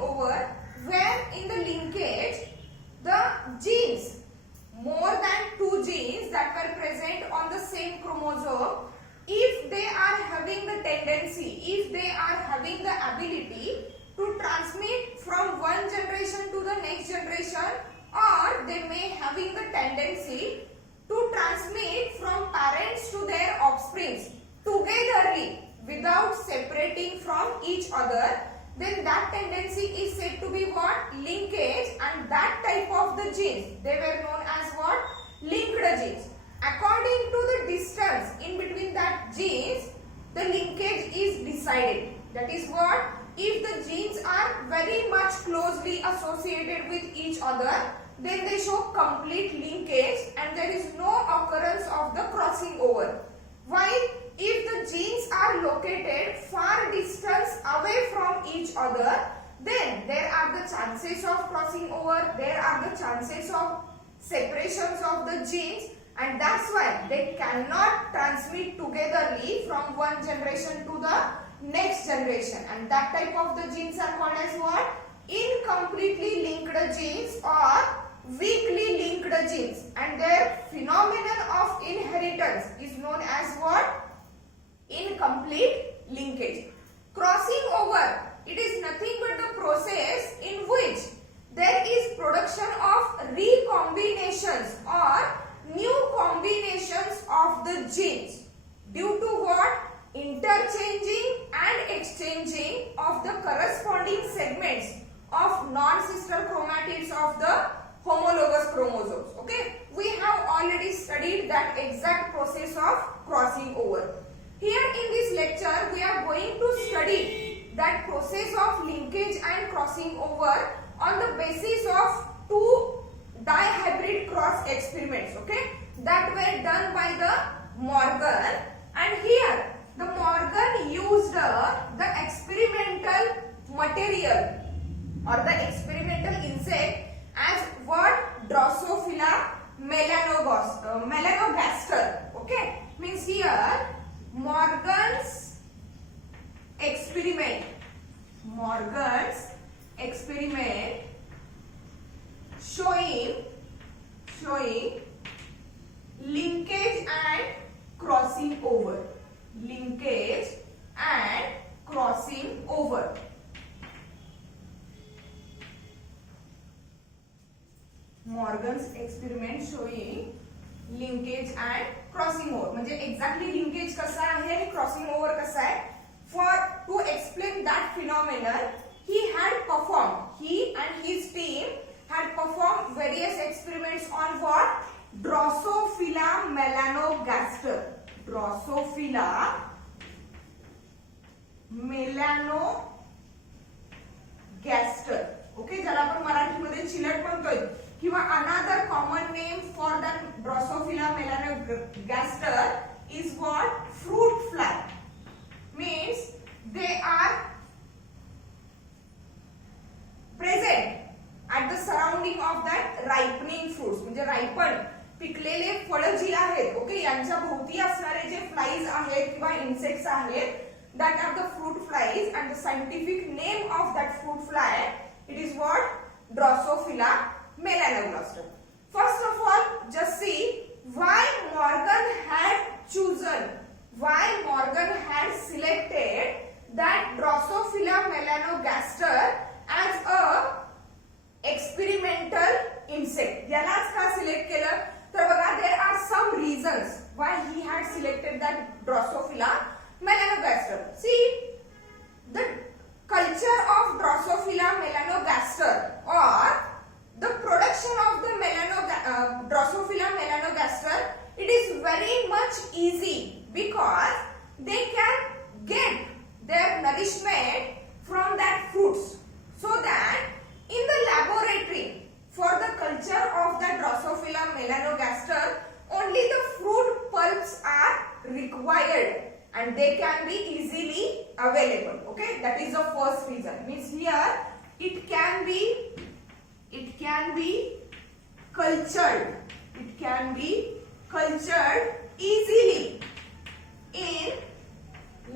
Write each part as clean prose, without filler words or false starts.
over where in the linkage the genes, more than 2 genes that were present on the same chromosome, if they are having the tendency, if they are having the ability to transmit from one generation to the next generation, or they may having the tendency to transmit from parents to their offsprings togetherly without separating from each other, then that tendency is said to be what? Linkage, and that type of the genes, they were known as what? Linked genes. According to the distance in between that genes, the linkage is decided. That is what? If the genes are very much closely associated with each other, then they show complete linkage and there is no occurrence of the crossing over. While if the genes are located far distance away from each other, then there are the chances of crossing over, there are the chances of separations of the genes, and that's why they cannot transmit togetherly from one generation to the next generation, and that type of the genes are called as what? Incompletely linked genes or weakly linked genes, and their phenomenon of inheritance is known as what? Incomplete linkage. Crossing over, it is nothing but the process in which there is production of recombinations or new combinations of the genes due to what? Interchanging and exchanging of the corresponding segments of non-sister chromatids of the homologous chromosomes. Okay, we have already studied that exact process of crossing over. Here in this lecture we are going to study that process of linkage and crossing over on the basis of 2 dihybrid cross experiments, okay, that were done by the Morgan, and here the Morgan used the experimental material or the experimental insect as what? Drosophila melanogaster. Okay, means here Morgan's experiment showing linkage and crossing over. Linkage and crossing over. Morgan's experiment showing linkage and crossing over. म्हणजे exactly linkage कसा आहे आणि crossing over कसा आहे? For to explain that phenomenon, he and his team had performed various experiments on what? Drosophila melanogaster. Drosophila melanogaster. Okay, ज्याला आपण मराठीमध्ये चिलट म्हणतोय, किंवा another common name for that Drosophila melanogaster is what? Fruit fly. Means they are present at the surrounding of that ripening fruits. म्हणजे ripen पिकलेले फळं जी आहेत, okay, यांच्या भोवती असणारे जे फ्लाईज आहेत किंवा इन्सेक्ट्स आहेत, that are the fruit flies, and the scientific name of that fruit fly, it is what? Drosophila melanogaster. First of all, just see why Morgan had selected that Drosophila melanogaster as a experimental insect. यालाच का select केलं? तर बघा, there are some reasons why he had selected that Drosophila melanogaster. See, the culture of Drosophila melanogaster or the production of the Drosophila melanogaster, it is very much easy because they can get their nourishment from that fruits, so that in the laboratory for the culture of the Drosophila melanogaster, only the fruit pulps are required and they can be easily available. Okay, that is the first reason. Means here it can be cultured. It can be cultured easily in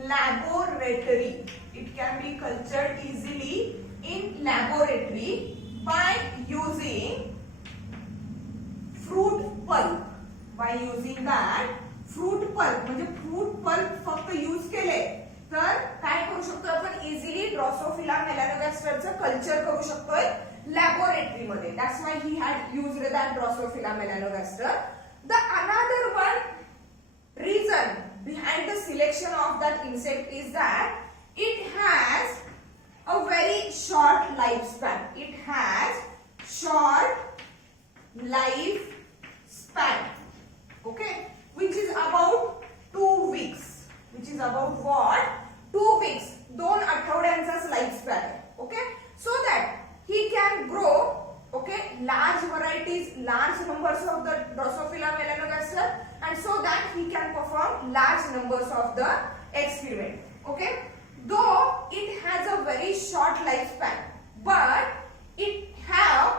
laboratory. It can be cultured easily in laboratory by using fruit pulp. By using that fruit pulp, म्हणजे fruit pulp फक्त use केले तर काय करू शकतो आपण easily Drosophila मेलॅनोगास्टरचं culture करू शकतोय लॅबोरेटरी मध्ये. That's why he had used that Drosophila melanogaster. The another one reason behind the selection of that insect is that it has a very short lifespan. It has short lifespan, okay, which is about 2 weeks. Which is about what? 2 weeks. 2 आठवड्यांचाच lifespan, okay, so that he can grow, okay, large varieties, large numbers of the Drosophila melanogaster, and so that he can perform large numbers of the experiment. Okay, though it has a very short lifespan, but it have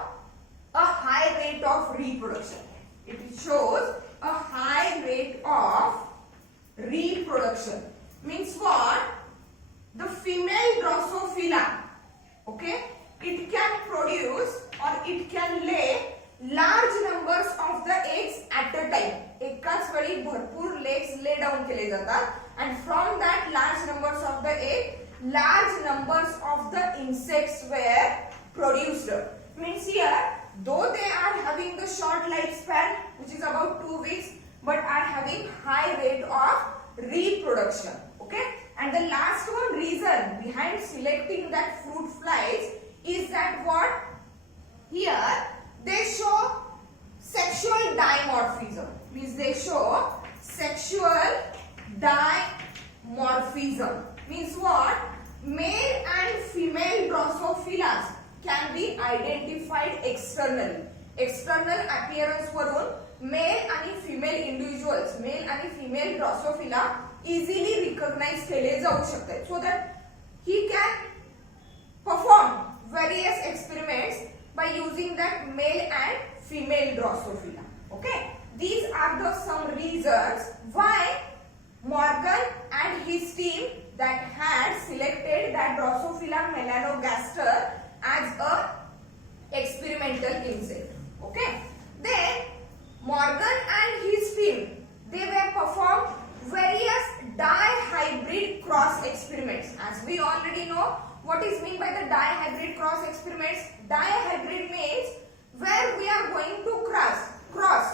a high rate of reproduction. It shows a high rate of reproduction. Means what? The female Drosophila, okay, it can produce or it can lay large numbers of the eggs at a time. एकाच वेळी भरपूर legs lay down केले जातात and from that large numbers of the egg, large numbers of the insects were produced. Means here, though they are having the short lifespan, which is about 2 weeks, but are having high rate of reproduction. Okay, and the last one reason behind selecting that fruit flies is that what? Here they show sexual dimorphism. Means they show sexual dimorphism. Means what? Male and female Drosophila can be identified externally. External appearance वरून male आणि female individuals, male आणि female Drosophila easily recognize केले जाऊ शकते. So that he can perform various experiments by using that male and female Drosophila. Okay, these are the some reasons why Morgan and his team that had selected that Drosophila melanogaster as a experimental insect. Okay, then Morgan and his team, they were performed various dihybrid cross experiments. As we already know, what is meant by the dihybrid cross experiments? Dihybrid means where we are going to cross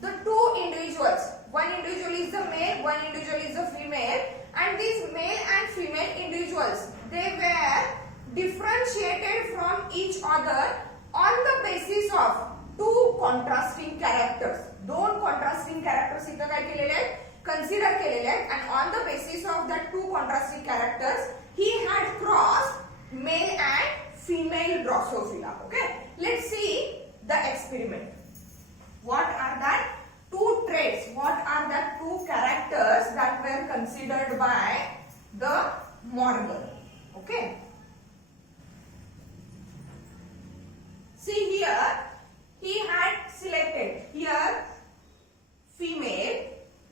the two individuals. One individual is the male, one individual is the female, and these male and female individuals, they were differentiated from each other on the basis of two contrasting characters. दोन contrasting characters इथं काय केलेले आहेत? Consider केलेले आहेत, and on the basis of that two contrasting characters, he had crossed male and female Drosophila. Okay, let's see the experiment. What are that two traits? What are that two characters that were considered by the Morgan? Okay, see here he had selected here female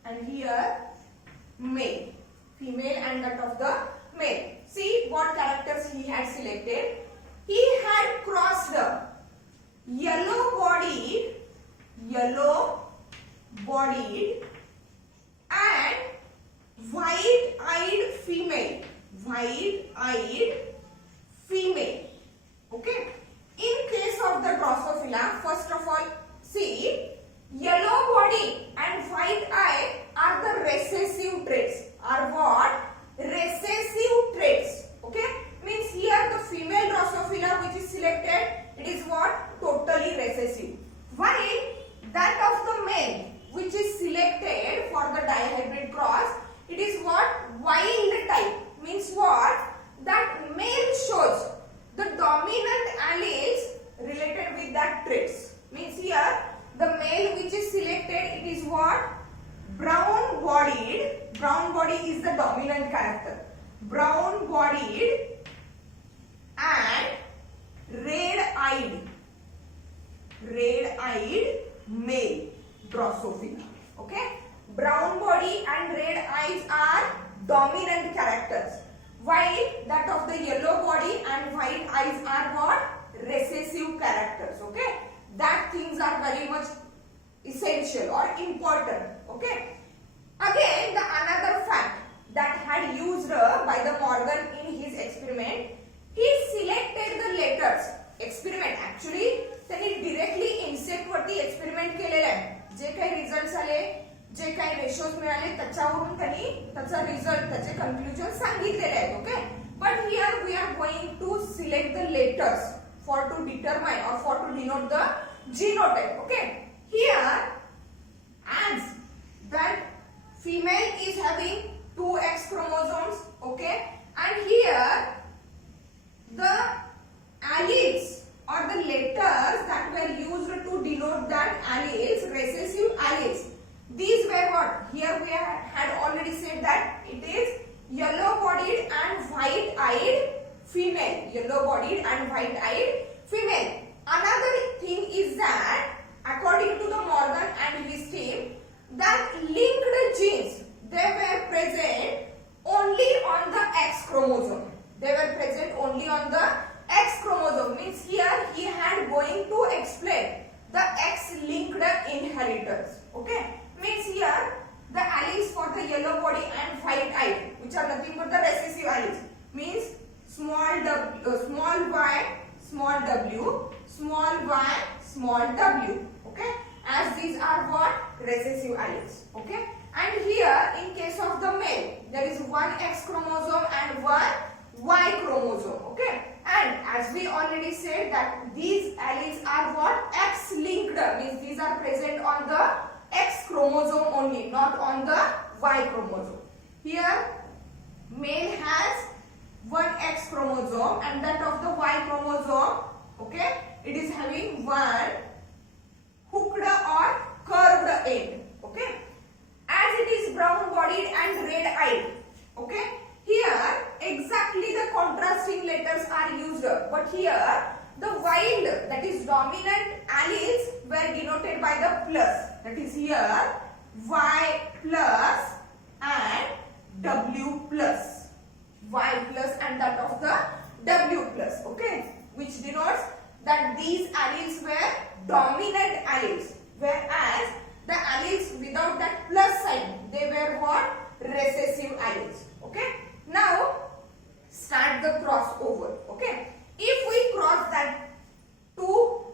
and here male, female and that of the male. See what characters he had selected. He had crossed the yellow bodied and white-eyed female. Okay, in case of the Drosophila, first of all, see, yellow body and white eye are the recessive traits. Are what? Recessive traits. Okay, means here the female Drosophila which is selected, it is what? Totally recessive. While that of the male which is selected for the dihybrid cross, it is what? Wild type. Means what? That male shows the dominant alleles related with that traits. Means here the male which is selected, it is what? Brown bodied. Brown body is the dominant character. Brown bodied and red-eyed male Drosophila. Okay, brown body and red eyes are dominant characters, while that of the yellow body and white eyes are what? Recessive characters. Okay, that things are very much essential or important. Okay, again the another fact that had used by the Morgan in his experiment, he selected the letters. Experiment actually त्यांनी directly insect वरती experiment केलेला आहे. जे काही results आले, जे काही ratios मिळाले त्याच्यावरून त्यांनी त्याचा रिझल्ट, त्याचे कन्क्लुजन सांगितलेले आहेत. Okay, but here we are going to select the letters for to determine or for to denote the genotype. Okay, here as that female is having 2 X chromosomes. Okay, and here the alleles or the letters that were used to denote that alleles, recessive alleles, these were what? Here we had already said that it is yellow bodied and white eyed female. Yellow bodied and white eyed female. Another thing is that according to the Morgan and his team, that linked genes, they were present only on the X chromosome. They were present only on the X chromosome. Means here he had going to explain the X linked inheritors. Okay, means here the alleles for the yellow body and white eye, which are nothing but the recessive alleles, means small w, small y, small w, small y, small w. Okay, as these are what? Recessive alleles. Okay, and here in case of the male, there is one X chromosome and one Y chromosome. Okay, and as we already said that these alleles are what? X linked, means these are present on the X chromosome only, not on the Y chromosome. Here male has one X chromosome and that of the Y chromosome, okay, it is having one hooked or curved end. Okay, as it is brown bodied and red eyed. Okay, here exactly the contrasting letters are used, but here the wild, that is dominant alleles were denoted by the plus, that is here Y plus and W plus, Y plus and that of the W plus. Okay, which denotes that these alleles were dominant alleles, whereas the alleles without that plus sign, they were what? Recessive alleles. Okay, now start the crossover. Okay, if we cross that two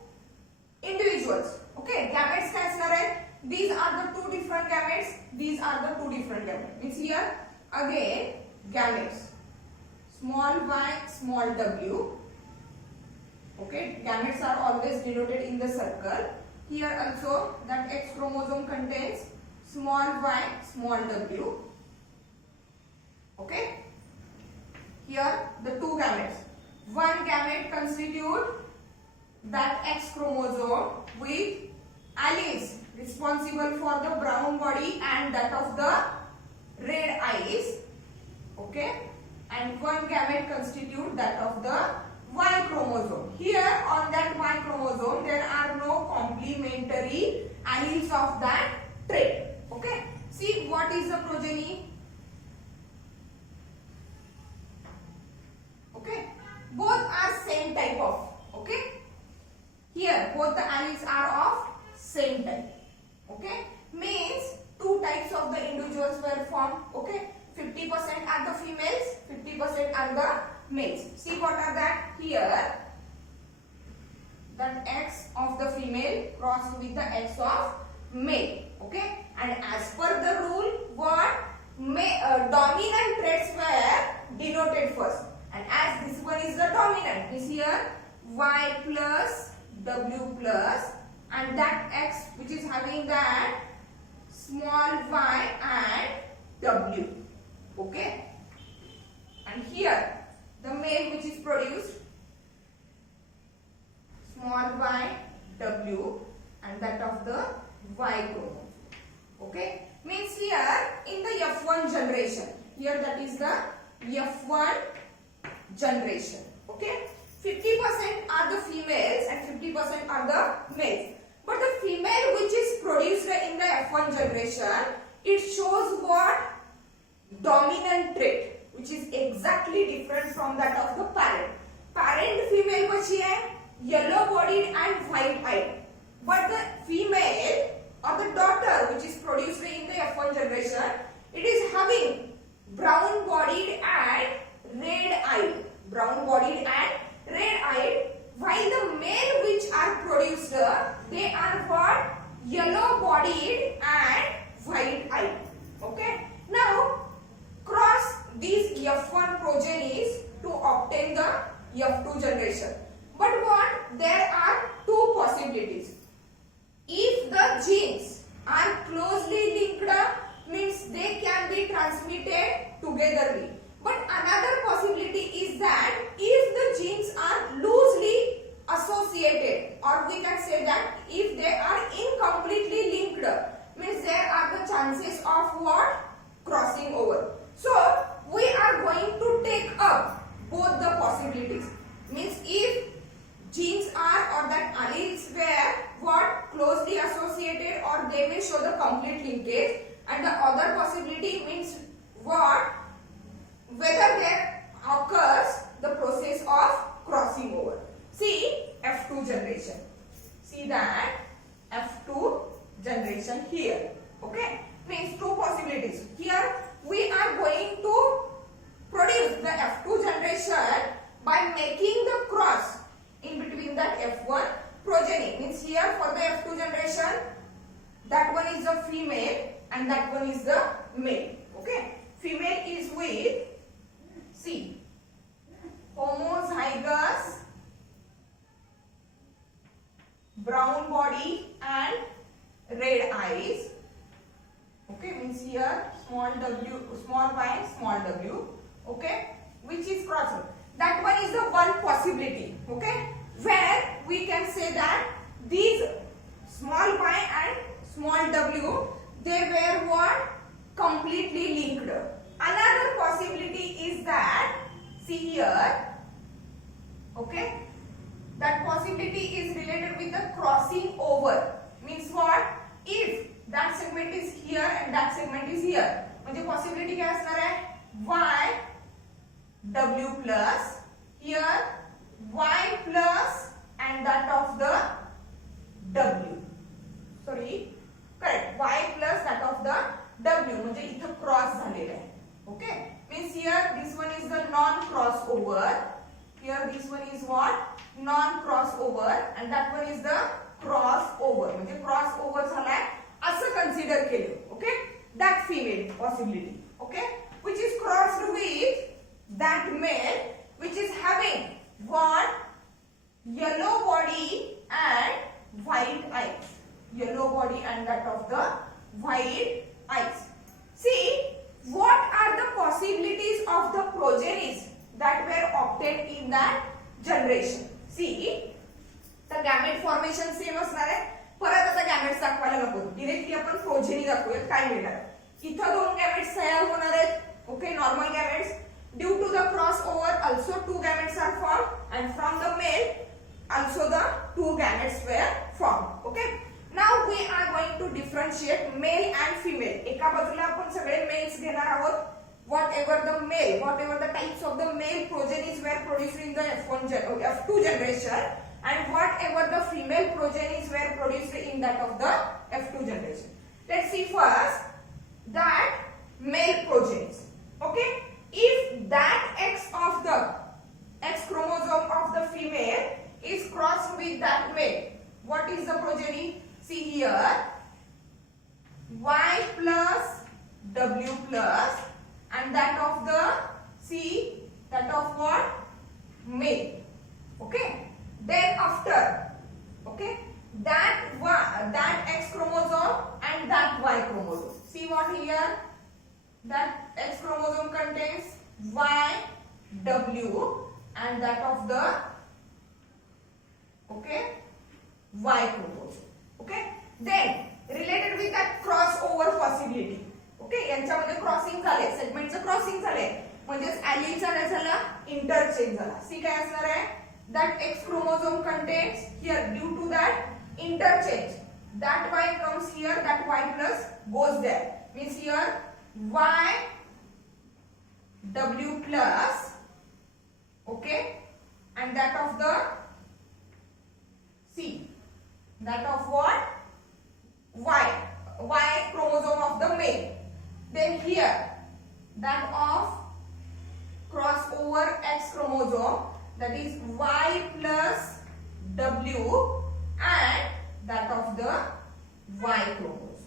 individuals, okay, gametes काय असणार आहेत? These are the two different gametes, these are the two different gametes. Means here again gametes, small y, small w. Okay, gametes are always denoted in the circle. Here also that X chromosome contains small y, small w. Okay, here the two gametes, one gamete constitute that X chromosome with alleles responsible for the brown body and that of the red eyes. Okay, and one gamete constitute that of the Y chromosome. Here on that Y chromosome there are no complementary alleles of that trait. Okay, see what is the progeny? Okay, both are same type of. Okay, here both the alleles are of same type. Okay, means two types of the individuals were formed. Okay, 50% are the females, 50% are the males. See what are that? Here that X of the female crossed with the X of male. Okay, and as per the rule, what dominant traits were denoted first, and as this one is the dominant, is here Y plus W plus and that X which is having that small y and W. Okay, and here the male which is produced small y W and that of the Y chromosome. Okay, means here in the F1 generation, here that is the F1 generation. Okay, 50% are the females and 50% are the males. But the female which is produced in the F1 generation, it shows what? Dominant trait. which is exactly different from that of the parent. Parent female પછી है yellow bodied and white eyed, but the female or the daughter which is produced in the F1 generation, it is having brown bodied and red eyed, brown bodied and red eyed, while the male which are produced, they are what, yellow bodied and white eyed. Okay, now cross these F1 progenies to obtain the F2 generation. But what, there are two possibilities. If the genes are closely linked, means they can be transmitted togetherly. But another possibility is that if the genes are loosely associated, or we can say that if they are incompletely linked, means there are the chances of what, crossing over. So we are going to take up both the possibilities. Means if genes are, or that alleles were what, closely associated, or they may show the complete linkage, and the other possibility means what, whether there occurs the process of crossing over. See F2 generation. See that F2 generation here. Okay, means two possibilities. Here we are going to produce the F2 generation by making the cross in between that F1 progeny. Means here for the F2 generation, that one is the female and that one is the male. Okay, female is with, see, homozygous brown body and red eyes. Okay, means here small w, small y, small w. Okay, which is crossing. That one is the one possibility. Okay, where we can say that these small y and small w, they were what, completely linked. Another possibility is that, see here, okay, that possibility is related with the crossing over. Means what, if that segment is here and that segment is here, म्हणजे possibility क्या असणार आहे, y w plus here y plus and that of the w, sorry, correct, y plus that of the w, म्हणजे इथं cross झालेलं आहे. Okay, means here this one is the non crossover, here this one is what, non crossover, and that one is the crossover, म्हणजे crossover झालाय असं consider केलं. Okay, that female possibility, okay, which is crossed with that male which is having what, yellow body and white eyes, yellow body and that of the white eyes. See what are the possibilities of the progenies that were obtained in that generation. See, the gamete formation same असणार आहे. परत आता gametes दाखवायला नको, directly आपण progeny दाखवूयात काय मिळणार. इथं दोन गॅमेट्स तयार होणार आहेत. Okay, normal gametes. Due to the cross over also two gametes are form, and from the male also the two gametes were form. Okay, now we are going to differentiate male and female. एका बाजूला आपण सगळे mails घेणार आहोत. Whatever the male, whatever the types of the male progenies were produced in the F2 generation, and whatever the female progenies were produced in that of the F2 generation. Let's see first that male progenies. Okay, if that X of the X chromosome of the female is crossed with that male, what is the progeny? See here, Y plus W plus and that of the, see, that of what, male. Okay, then after, okay, that X chromosome and that Y chromosome. See what here, that X chromosome contains Y, W and that of the, okay, Y chromosome. Okay, then related with that crossover possibility. Okay, यांच्यामध्ये crossing झाले, सेगमेंटचं crossing झाले, म्हणजेच ॲलिलचा काय झाला, interchange झाला. सी काय असणार आहे, that x chromosome contains here due to that interchange that y comes here, that y plus goes there, means here y W plus, okay, and that of the C, that of what? Y chromosome of the male. Then here, that of crossover X chromosome, that is Y plus W, and that of the Y chromosome.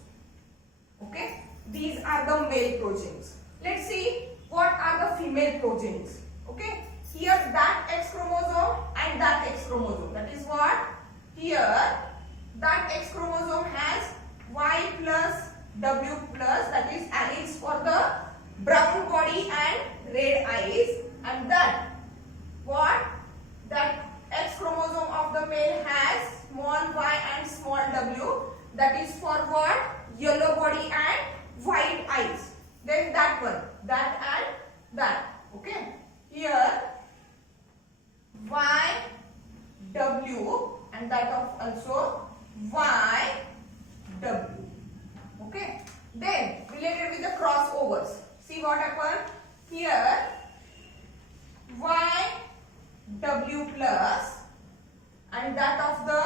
Okay, these are the male progenies. Let's see what are the female progenies. Okay, here that X chromosome and that X chromosome. That is what? Here that X chromosome has Y plus W plus, that is alleles for the brown body and red eyes, and that what? That X chromosome of the male has small y and small w, that is for what? Yellow body and white eyes. Then that one, that and that. Okay, here y w and that of also y w. Okay, then related with the crossovers, see what happened here. Y w plus and that of the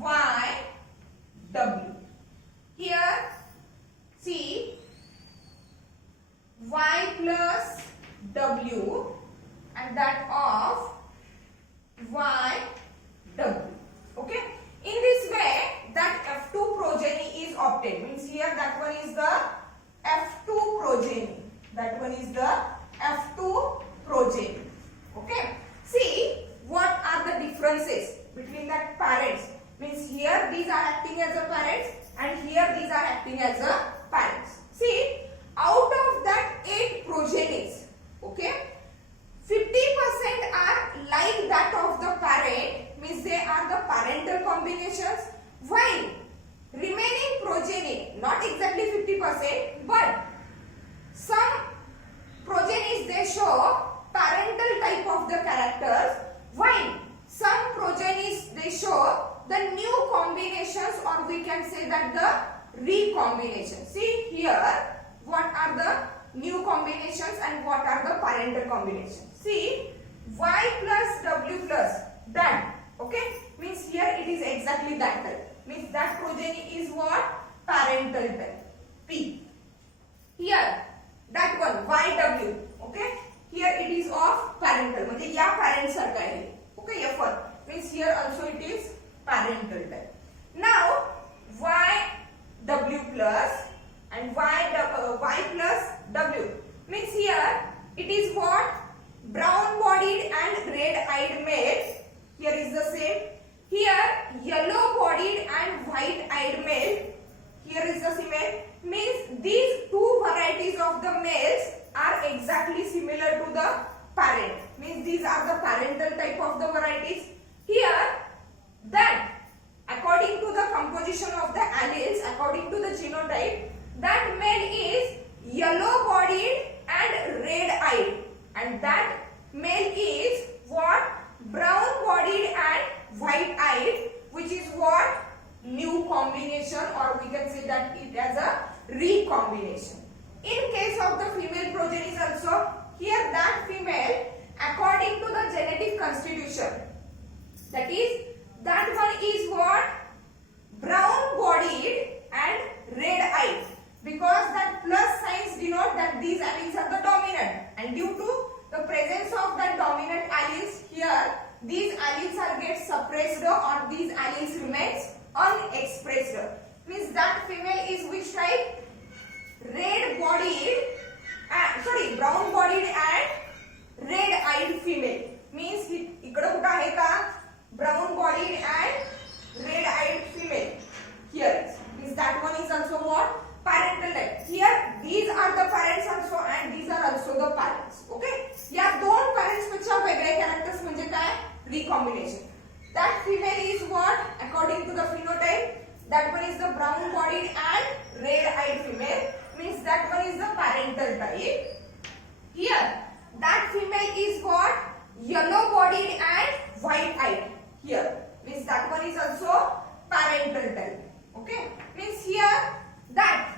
y w. Here see y plus w and that of y w. Okay, in this way that F2 progeny is obtained. Means here that one is the F2 progeny. That one is the F2 progeny. Okay, see what are the differences between the parents. Means here these are acting as a parents and here these are acting as a parents. See, out of that 8 progenies, okay, 50% are like that of the parent, means they are the parental combinations, while remaining progeny, not exactly 50%, but some progenies they show parental type of the characters, while some progenies they show the new combinations, or we can say that the recombination. See here what are the new combinations and what are the parental combinations. See y plus w plus that, okay, means here it is exactly that type, means that progeny is what? Parental type P. Here that one yw, okay, here it is of parental, म्हणजे या parent सारखा आहे, okay, F1 means here also it is parental type. Now yw plus and y plus w means here it is what? Brown bodied and red eyed male. Here is the same. Here yellow bodied and white eyed male. Here is the female. Means these two varieties of the males are exactly similar to the parent. Means these are the parental type of the varieties. Here that according to the composition of the alleles, according to the genotype, that male is yellow bodied and red eyed, and that male is what? Brown bodied and white eyed, which is what? New combination, or we can say that it as a recombination. In case of the female progenies also, here that female according to the genetic constitution, that is that one is what? Brown bodied and red eyed, because that plus signs denote that these alleles are the dominant, and due to the presence of that dominant alleles here, these alleles are get suppressed or these alleles remains unexpressed. Means that female is which type? Red bodied, brown bodied and red eyed female. Means इकडे कुठे आहे का? Brown bodied and red eyed female. Here is. Means that one is also what? Parental type. Here these are the parents also and these are also the parents. Okay? या दोन parents पेक्षा वेगळे characters म्हणजे काय? Recombination. That female is what? According to the phenotype, that one is the brown bodied and red eyed female. Means that one is the parental type. Here that female is what? Yellow bodied and white eyed. Here means that one is also parental type. Okay? Means here that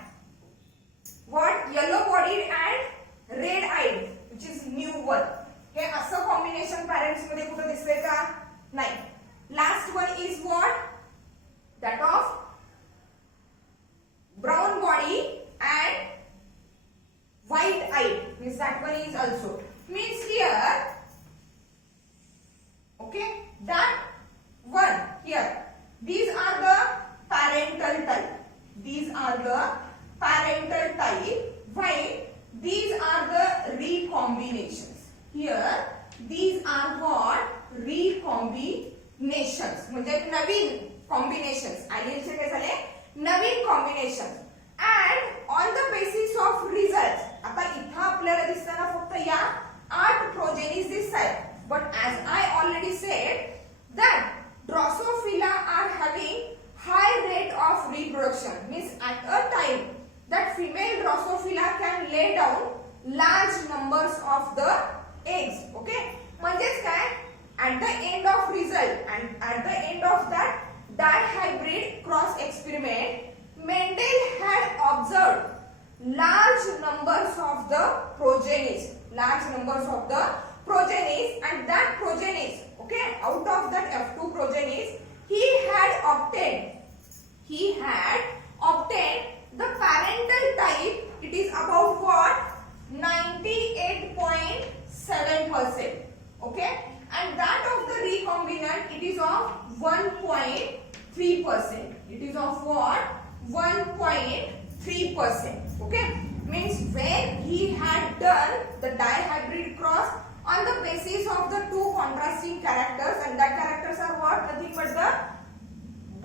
what? Yellow bodied and red These are the parental type. These are the parental type. While these are the recombinations. Here these are what? Recombinations. म्हणजे नवीन combinations. Alleles काय झाले? नवीन combinations. And on the basis of results. आता इथं आपल्याला दिसताना फक्त या 8 progenies दिसतात. But as I already said that Drosophila are having high rate of reproduction. Means at a time that female Drosophila can lay down large numbers of the eggs. Okay? म्हणजेच काय? At the end of result and at the end of that dihybrid cross experiment, Mendel had observed large numbers of the progenies. Large numbers of the progenies, and that progenies, okay, out of that F2 progenies, he had obtained the parental type. It is about what? 98.7%. Okay, and that of the recombinant, it is of 1.3%. It is of what? 1.3%. Okay, means when he had done the dihybrid cross on the basis of the two contrasting characters, and that characters are what? Nothing but the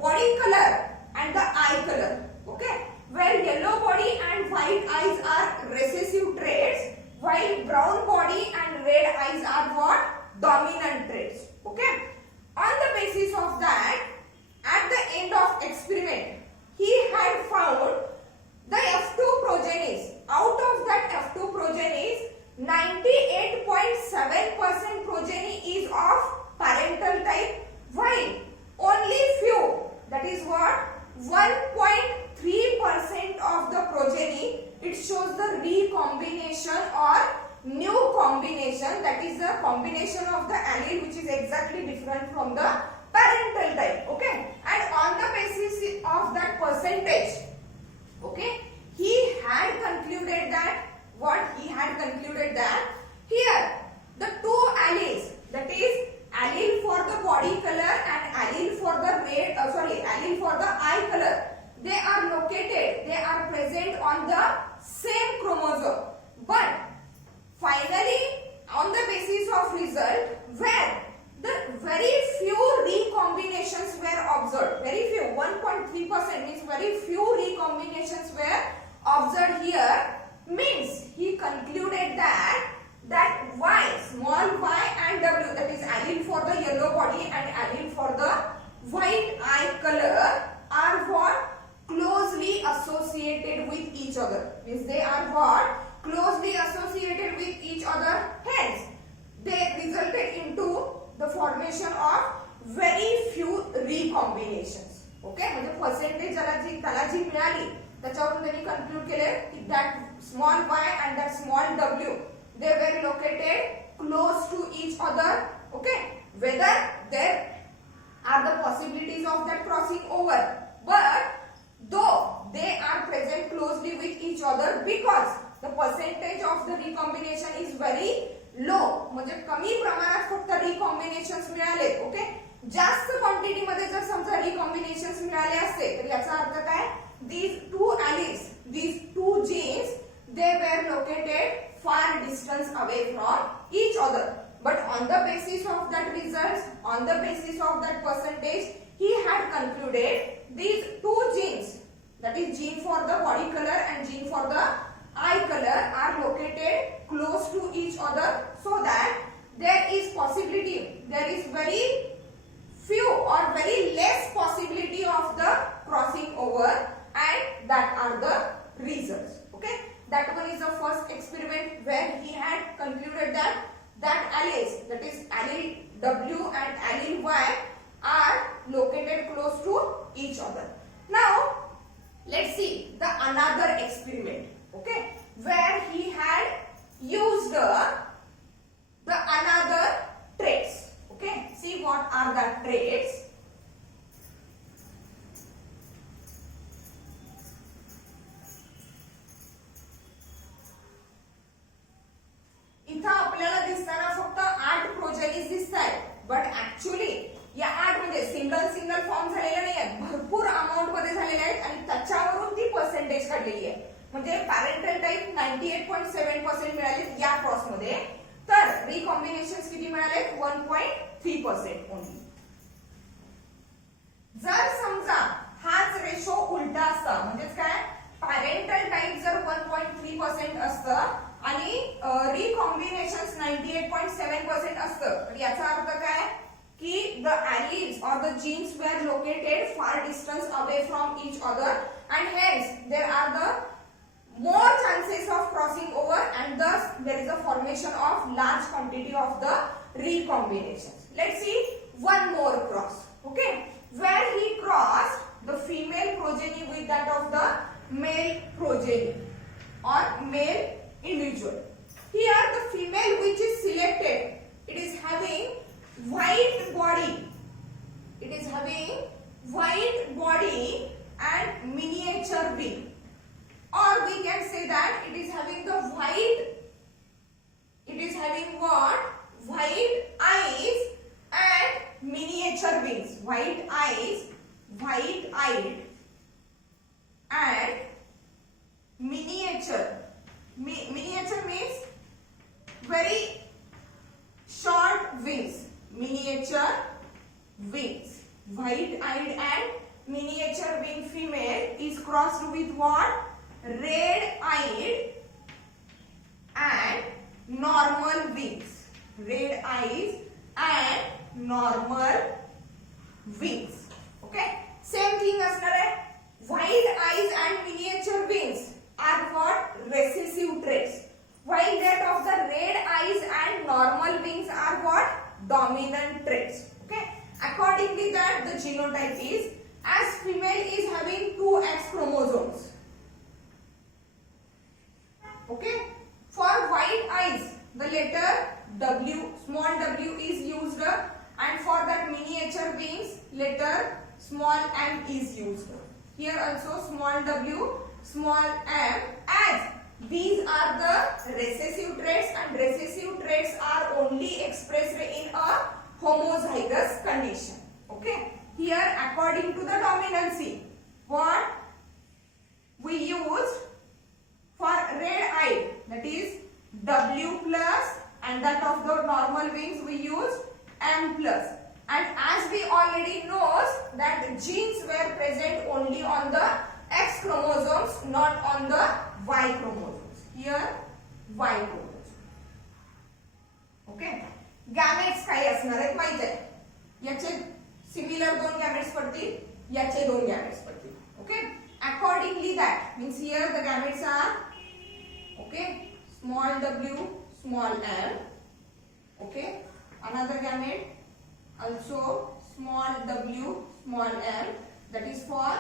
body color and the eye color. Okay, where yellow body and white eyes are recessive traits, while brown body and red eyes are what? Dominant traits. Okay, on the basis of that, at the end of experiment, he had found the F2 progenies. Out of that F2 progenies, 98.7% progeny is of parental type, while only few, that is what? 1.3% of the progeny, it shows the recombination or new combination, that is the combination of the allele which is exactly different from the parental type. Okay, and on the basis of that percentage, okay, he had concluded that what? He had concluded that here the two alleles, that is allele for the body color and allele for the allele for the eye color, they are located, they are present on the same chromosome. But finally, on the basis of result, where the very few recombinations were observed, very few, 1.3% means very few recombinations were observed here, means he concluded that Y, small y and W, that is allele for the yellow body and allele for the white eye color, are what? Closely associated with each other. Means they are what? Closely associated with each other. Hence, they resulted into the formation of very few recombinations. Okay, म्हणजे percentage त्याला जी मिळाली त्याच्यावरून त्यांनी conclude केले की that small y and that small w, they were located close to each other. Okay, whether there are the possibilities of that crossing over, but though they are present closely with each other, because the percentage of the recombination is very low, म्हणजे कमी प्रमाणात फक्त recombinations मिळाले. Okay, जास्त quantity मध्ये जर समजा recombinations मिळाले असते तर याचा अर्थ काय? These two alleles, these two genes, they were located far distance away from each other. But on the basis of that results, on the basis of that percentage, he had concluded these two genes, that is gene for the body color and gene for the eye color, are located close to each other, so that there is possibility, there is very few or very less possibility of the crossing over, and that are the results. Okay, that one is the first experiment where he had concluded that alleles, that is allele W and allele Y, are located close to each other. Now let's see the another experiment, okay, where he had used the another traits. Okay, see what are the traits. इथं आपल्याला दिसताना फक्त 8 progenies दिसतात, but actually या 8 म्हणजे single form झालेला नाही मिळालेली आहे. म्हणजे पॅरेंटल टाइप 98.7% मिळाले या क्रॉस मध्ये, तर रिकॉम्बिनेशन्स किती मिळाले 1.3% ओनली. जर समजा हाच रेशो उलटा असता, म्हणजेच काय पॅरेंटल टाइप जर 1.3% असतं आणि रिकॉम्बिनेशन्स 98.7% असतं, तर याचा अर्थ काय की the alleles or the genes were located far distance away from each other and hence there are the more chances of crossing over and thus there is a formation of large quantity of the recombinations. Let's see one more cross, okay, where he crossed the female progeny with that of the male progeny or male individual. Here the female which is selected, it is having white body, it is having white body and miniature wing, or we can say that it is having the white, it is having what, white eyes and miniature wings, white eyes, white eyed and miniature. Miniature means very short wings, miniature wings. White eyed and miniature wing female is crossed with what, red eyed and normal wings, red eyes and normal wings. Okay, same thing असणार आहे. White eyes and miniature wings are what, recessive traits, while that of the red eyes and normal wings are what, dominant traits. Okay, accordingly that the genotype is, as female is having 2 X chromosomes. Okay, for white eyes the letter W, small w is used, and for that miniature wings letter small m is used. Here also small w, small m, as these are the recessive traits and recessive traits are only expressed in a homozygous condition. Okay, here according to the dominancy, what we used for red eye, that is W plus, and that of the normal wings we used M plus. And as we already knows that the genes were present only on the X chromosomes, not on the Y chromosomes. Here Y chromosome. Okay, gametes काय असणार आहेत माहित आहे, याचे similar 2 gametes पडतील, याचे 2 gametes पडतील. Okay, accordingly that means here the gametes are, okay, small w, small m. Okay, another gamete also small w, small m, that is for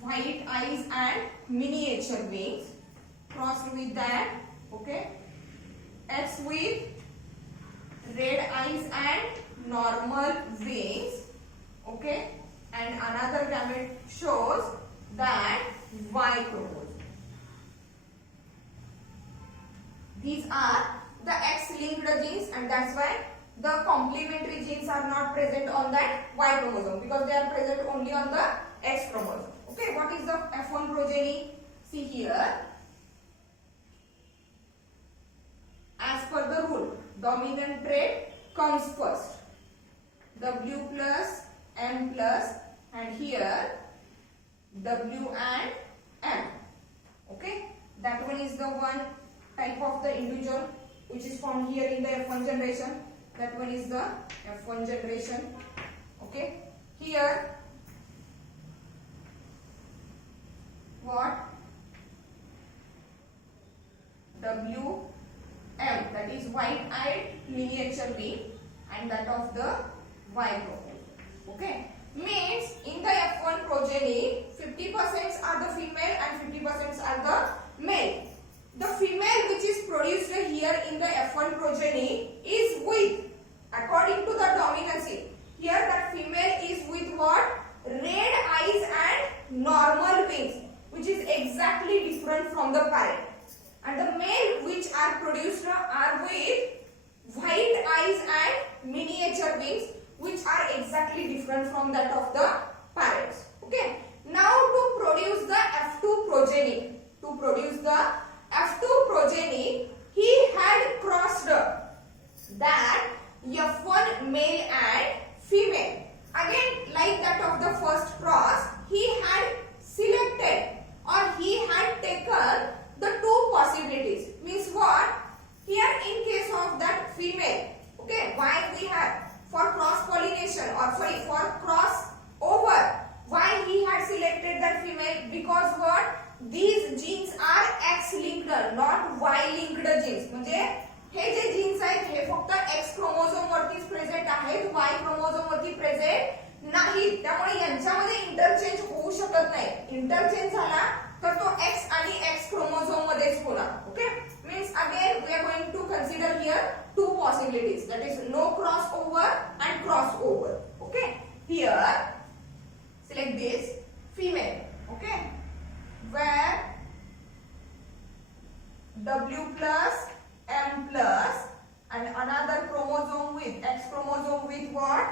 white eyes and miniature wings, crossed with that. Okay, X with red eyes and normal wings. Okay, and another gamete shows that Y chromosome. These are the X-linked genes, and that's why the complementary genes are not present on that Y chromosome, because they are present only on the X chromosome. Okay, what is the F1 progeny? See here, as per the rule, dominant trait comes first, W plus, M plus, and here W and M. Okay, that one is the one type of the individual which is found here in the F1 generation. That one is the F1 generation. Okay, here what, W M, that is white eyed miniature wing, and that of the Y chromosome. Okay, means in the F1 progeny 50% are the female and 50% are the male. The female which is produced here in the F1 progeny is with, according to the dominancy, here that female is with what, red eyes and normal wings, which is exactly different from the parent, and the male which are produced are with white eyes and miniature wings, which are exactly different from that of the parents. Okay, now to produce the F2 progeny, to produce the F2 progeny, he had crossed that F1 male and female. Again, like that of the first cross, he had selected or he had taken the two possibilities. Means what? Here in case of that female, okay, why we have for cross pollination or sorry for cross over, why he had selected that female? Because what? These genes are X linked, not Y linked genes. म्हणजे हे जे jeans आहेत हे फक्त X chromosome वरतीच present आहेत, Y chromosome वरती present नाहीत. त्यामुळे यांच्यामध्ये interchange होऊ शकत नाही. इंटरचेंज झाला तर तो X आणि X क्रोमोझोम मध्येच होणार. Okay, means again we are going to consider here two possibilities, that is no crossover and crossover. Okay, here select this female, okay, where W plus M plus and another chromosome with X chromosome with what?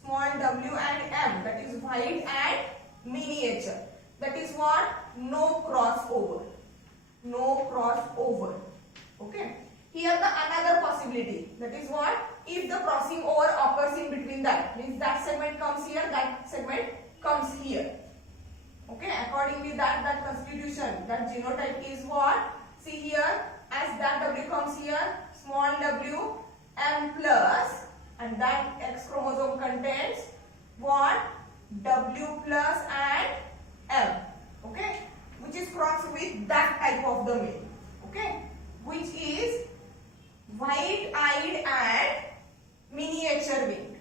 Small w and M, that is white and miniature. That is what? No crossover. No crossover. Okay. Here the another possibility, that is what? If the crossing over occurs in between that, means that segment comes here, that segment comes here. Okay, accordingly that constitution, that genotype is what? See here, as that W comes here, small w, M plus, and that X chromosome contains what? W plus and M. Okay, which is crossed with that type of the male. Okay, which is white-eyed and miniature wing.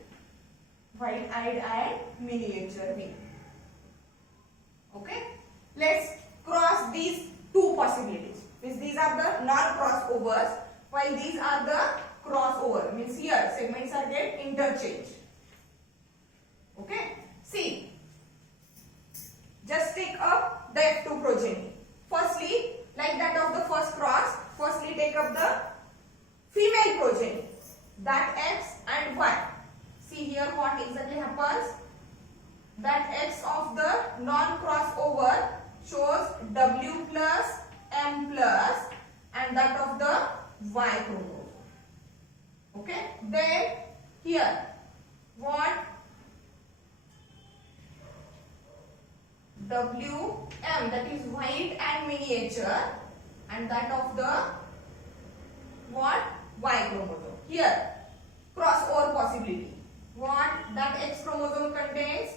White-eyed and miniature wing. Okay, let's cross these two possibilities. Means these are the non-crossovers, while these are the crossover. Means here segments are get interchanged. Okay, see. Just take up the F2 progeny. Firstly, like that of the first cross, firstly take up the female progeny, that X and Y. See here what exactly happens. That X of the non-crossover shows W plus M plus and that of the Y chromosome. Okay. Then here what? WM, that is white and miniature, and that of the what? Y chromosome. Here crossover possibility. What? That X chromosome contains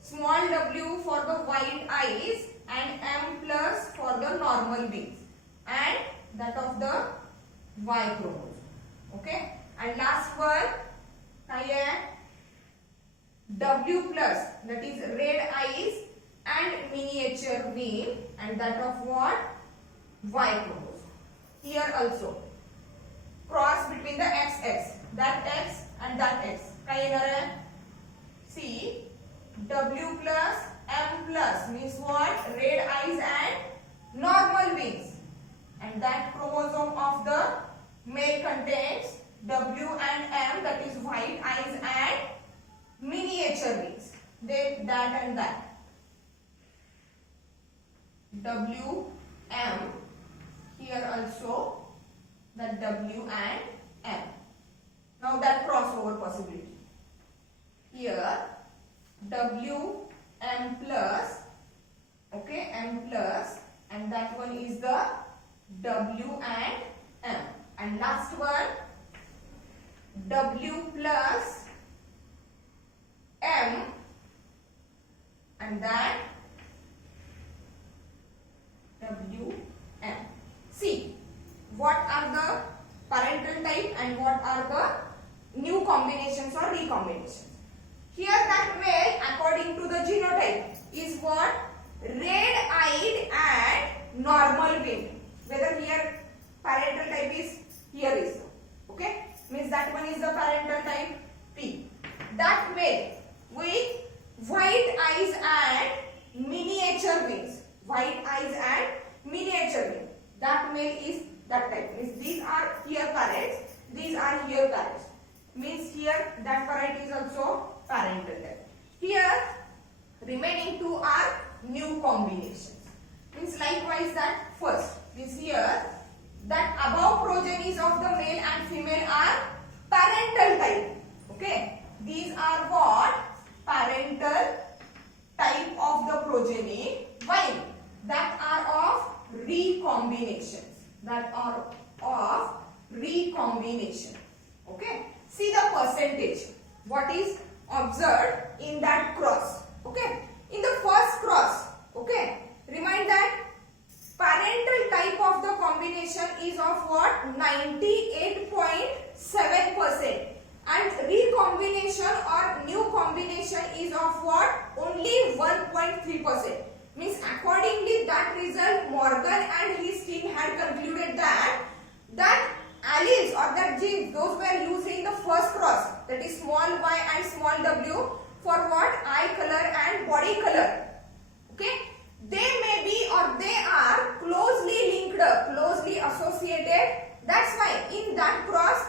small w for the white eyes and M plus for the normal wings, and that of the Y chromosome. Okay, and last one here W plus, that is red eyes and miniature wing, and that of what? Y chromosome. Here also cross between the XX, that X and that X. See, W plus M plus means what? Red eyes and normal wings, and that chromosome of the male contains W and M, that is white eyes and miniature wings. Then that and that. W M, here also that W and M. Now that crossover possibility. Here W M plus, okay, M plus, and that one is the W and M. And last one W plus M, and that W M. See, what are the parental type and what are the new combinations or recombinations. Here that male according to the genotype is what? Red-eyed and normal wing. Whether here parental type is, here is, okay, means that one is the parental type P. That male with white eyes and miniature wings. White eyes and miniature wing. That male is that type. Means these are here parents, these are here parents. Means here that variety is also parental type. Here remaining two are new combinations. Means likewise that progeny while that are of recombinations. That are of recombination. Okay. See the percentage. What is observed in that cross. Okay. In the first cross. Okay. Remind that parental type of the combination is of what? 98.7%. And recombination or new combination is of what? Only 1.3%. Means accordingly that result Morgan and his team had concluded that alleles or that genes, those were used in the first cross, that is small y and small w, for what? Eye color and body color. Okay. They may be or they are closely linked, closely associated. That's why in that cross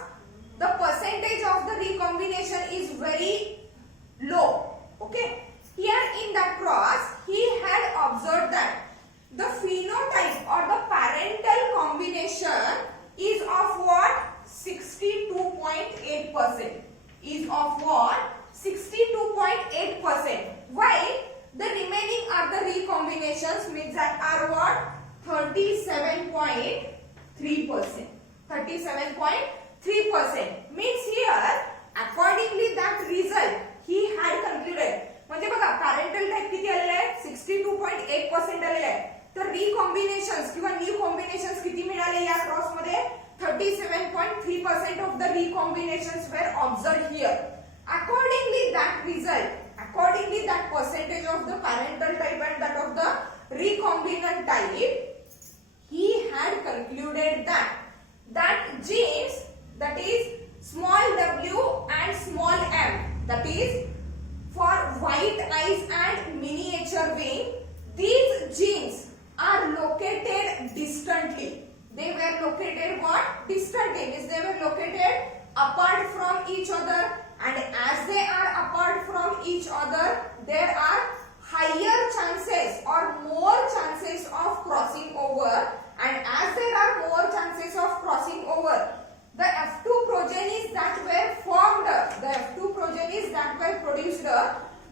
the percentage of the recombination is very low. Okay. Here in that cross he had observed that the phenotype or the parental combination is of what? 62.8%. Is of what? 62.8%. While the remaining are the recombinations, means that are what? 37.3%. 37.3%. Means here accordingly that result he had concluded. म्हणजे बघा parental type किती आलेला आहे? 62.8% आलेला आहे. तर रिकॉम्बिनेशन्स किंवा new combinations किती मिळाले या क्रॉस मध्ये? 37.3% of the recombinations were observed here. Accordingly that result, accordingly that percentage of the parental type and that of the recombinant type, he had concluded that genes, that is small w and small m, that is for white eyes and miniature wing, these genes are located distantly. They were located what? Distantly. Means they were located apart from each other, and as they are apart from each other, there are higher chances or more chances of crossing over, and as there are more chances of crossing over, the F2 progenies that were formed, the F2 progenies that were produced,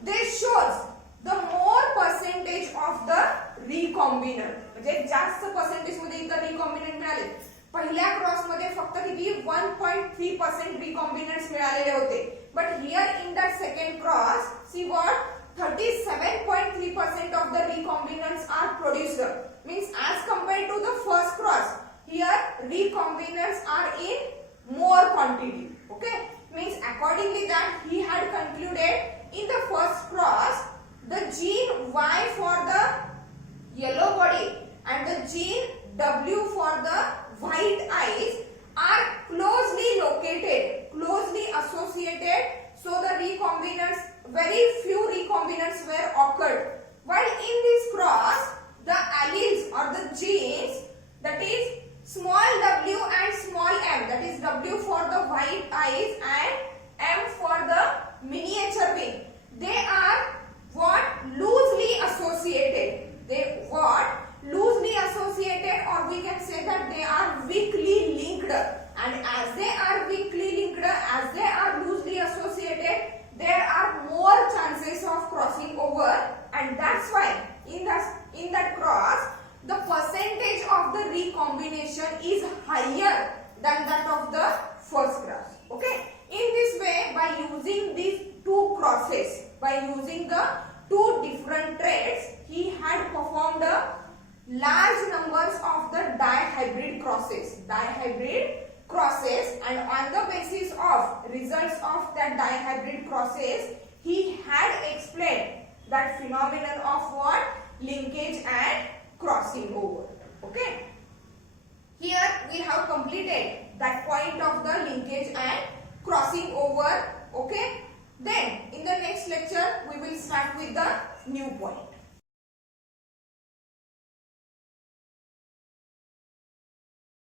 they shows the more percentage of the recombinant. म्हणजे जास्त percentage मध्ये इतर recombinant मिळाले. पहिल्या cross मध्ये फक्त किती 1.3% रिकॉम्बिनंट्स मिळालेले होते. But here in that second cross see what 37.3% of the recombinants are produced. Means as compared to the first cross, here recombinants are in more quantity. Okay. Means accordingly that he had concluded in the first cross the gene Y for the yellow body and the gene W for the white eyes are closely located, closely associated. So the recombinants, very few recombinants were occurred. While in this cross, the alleles or the genes, that is small w and small m, that is w for the white eyes and m for the miniature wing, they are what? Loosely associated. They what? Loosely associated, or we can say that they are weakly linked. And as they are weakly linked, as they are loosely associated, there are more chances of crossing over, and that's why in that cross the percentage of the recombination is higher than that of the first cross. Okay. In this way, by using these two crosses, by using the two different traits, he had performed large numbers of the dihybrid crosses. And on the basis of results of that dihybrid crosses, he had explained that phenomenon of what? Linkage and crossing over. Okay. Here we have completed that point of the linkage and crossing over. Okay. Then in the next lecture we will start with the new point.